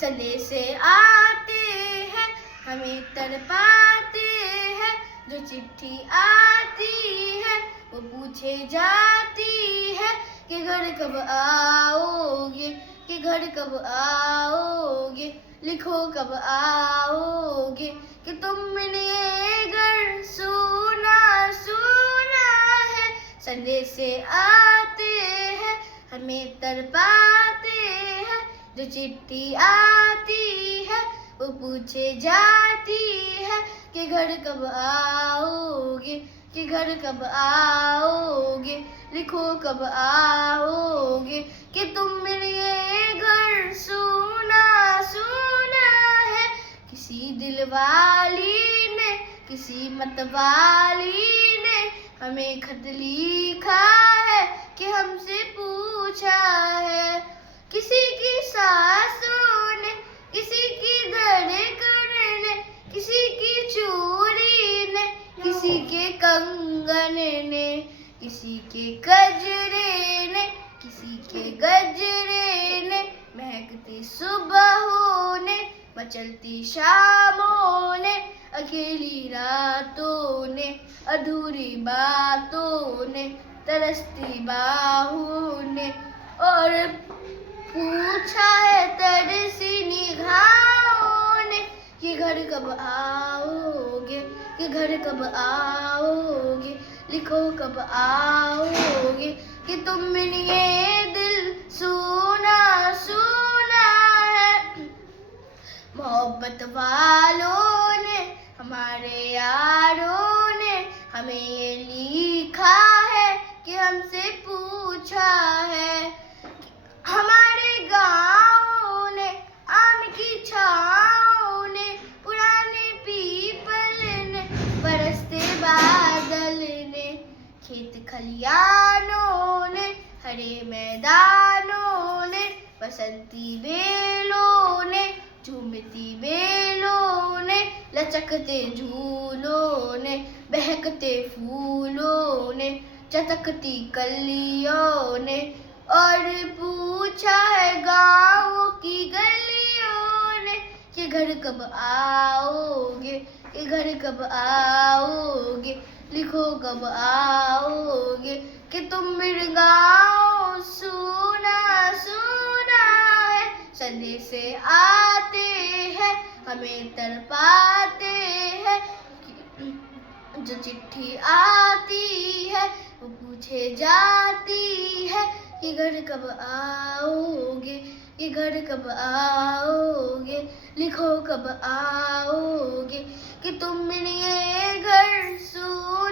संदेश आते हैं हमें तड़पाते हैं, जो चिट्ठी आती है वो पूछे जाती है कि घर कब आओगे, कि घर कब आओगे, लिखो कब आओगे, कि तुमने घर सुना सुना है। संदेश आते हैं हमें तड़पाते हैं, जो चिट्ठी आती है वो पूछे जाती है कि घर कब आओगे, कि घर कब आओगे, लिखो कब आओगे, कि तुमने घर सुना सुना है। किसी दिलवाली ने, किसी मतवाली ने हमें खत लिखा है कि हमसे पूछा है। किसी की सासों ने, किसी की धड़कन ने, किसी की चूड़ी ने, किसी के कंगन ने, किसी के गजरे ने, किसी के गजरे ने, महकती सुबहों ने, मचलती शामों ने, अकेली रातों ने, अधूरी बातों ने, तरसती बाहों ने, और पूछा है तरसी निगाहों ने कि घर कब आओगे, कि घर कब आओगे, लिखो कब आओगे, कि तुमने दिल सुना सुना है। मोहब्बत वालों ने, हमारे यारों ने हमें ये लिखा है कि हमसे पूछा है। हमारे गाँव ने, आम की छाँव ने, पुराने पीपल ने, बरसते बादल ने, खेत खलियानों ने, हरे मैदानों ने, बसंती बेलों ने, झूमती बेलों ने, लचकते झूलों ने, बहकते फूलों ने, चटकती कलियों ने, और पूछा है गाँव की गलियों ने कि घर कब आओगे, कि घर कब आओगे, लिखो कब आओगे, कि तुम मेरे गाँव सुना सुना है। संदेश आते हैं हमें तड़पाते हैं, जो चिट्ठी आती है वो पूछे जाती है कि घर कब आओगे, कि घर कब आओगे, लिखो कब आओगे, कि तुमने घर सुना